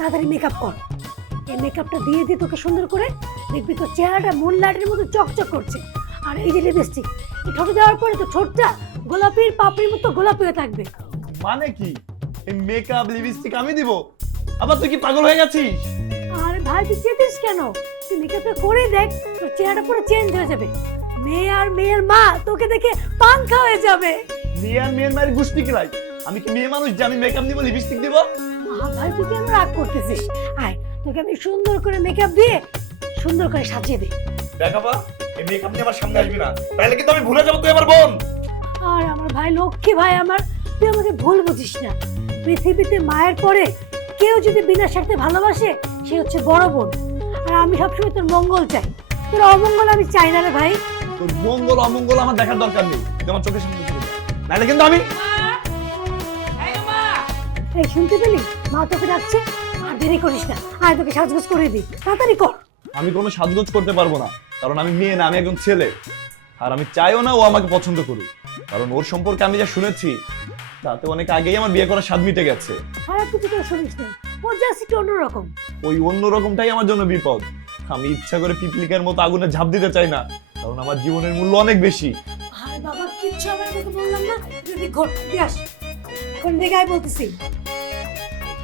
তাড়াতাড়ি মেকআপ কর। এই মেকআপটা দিয়ে দিয়ে তোকে সুন্দর করে দেখবি তোর চেহারাটা মুন লাইটের মতো চকচক করছে। আর এই যে লিপস্টিক, এই ঠোঁটে দেওয়ার পরে তো ঠোঁটটা গোলাপির পাপড়ির মতো গোলাপি হয়ে থাকবে। মানে কি এই মেকআপ লিপস্টিক আমি দিব? আবার তুই কি পাগল হয়ে গেছিস? আরে ভাই তুই চেতিস কেন? তুই মেকআপটা করে দেখ, তোর চেহারাটা পুরো চেঞ্জ হয়ে যাবে। মেয়ে আর মেয়ের মা তোকে দেখে পাঙ্খা হয়ে যাবে। মেয়ের মায়ের গুষ্টি কিলাই? আমি কি মেয়ে মানুষ যে আমি মেকআপ দিব লিপস্টিক দিব? ভাই তুই কেন রাগ করতেছিস? আয় তোকে আমি সুন্দর করে মেকআপ দিয়ে সুন্দর করে সাজিয়ে দিই। দেখাবা এই মেকআপ নিয়ে আমার সামনে আসবি না, তাহলে কিন্তু আমি ভুলে যাবো তুই আমার বোন। আর আমার ভাই লক্ষ্মী ভাই আমার, তুই আমাকে ভুল বুঝিস না। পৃথিবীতে মায়ের পরে কেউ যদি বিনা স্বার্থে ভালোবাসে সে হচ্ছে বড় বোন। আর আমি সবসময় তোর মঙ্গল চাই, তোর অমঙ্গল আমি চাই না রে ভাই। তোর মঙ্গল অমঙ্গল আমার দেখার দরকার নেই, তুই আমার চোখের সামনে চলে যা, নাহলে কিন্তু আমি। এই শুনতে পেলি? মা তোকে ডাকছে, আর দেরি করিস না, আয় তোকে সাজগোজ করে দিই, তাড়াতাড়ি কর। আমি কোনো সাজগোজ করতে পারবো না, কারণ আমি মেয়ে না, আমি একজন ছেলে। আর আমি চাইও না ও আমাকে পছন্দ করুক, কারণ ওর সম্পর্কে আমি যা শুনেছি তাতে অনেক আগেই আমার বিয়ে করার স্বাদ মিটে গেছে। খারাপ কিছু তো শুনিস না, ও জাস্ট একটু অন্যরকম। ওই অন্য রকমটাই আমার জন্য বিপদ। আমি ইচ্ছা করে পিপলিকার মতো আগুনে ঝাঁপ দিতে চাই না, কারণ আমার জীবনের মূল্য অনেক বেশি। আরে বাবা কিচ্ছু আমার তোকে বললাম না, যদি ঘর দিয়ে আস এখন দেখে আয় বলতেছি।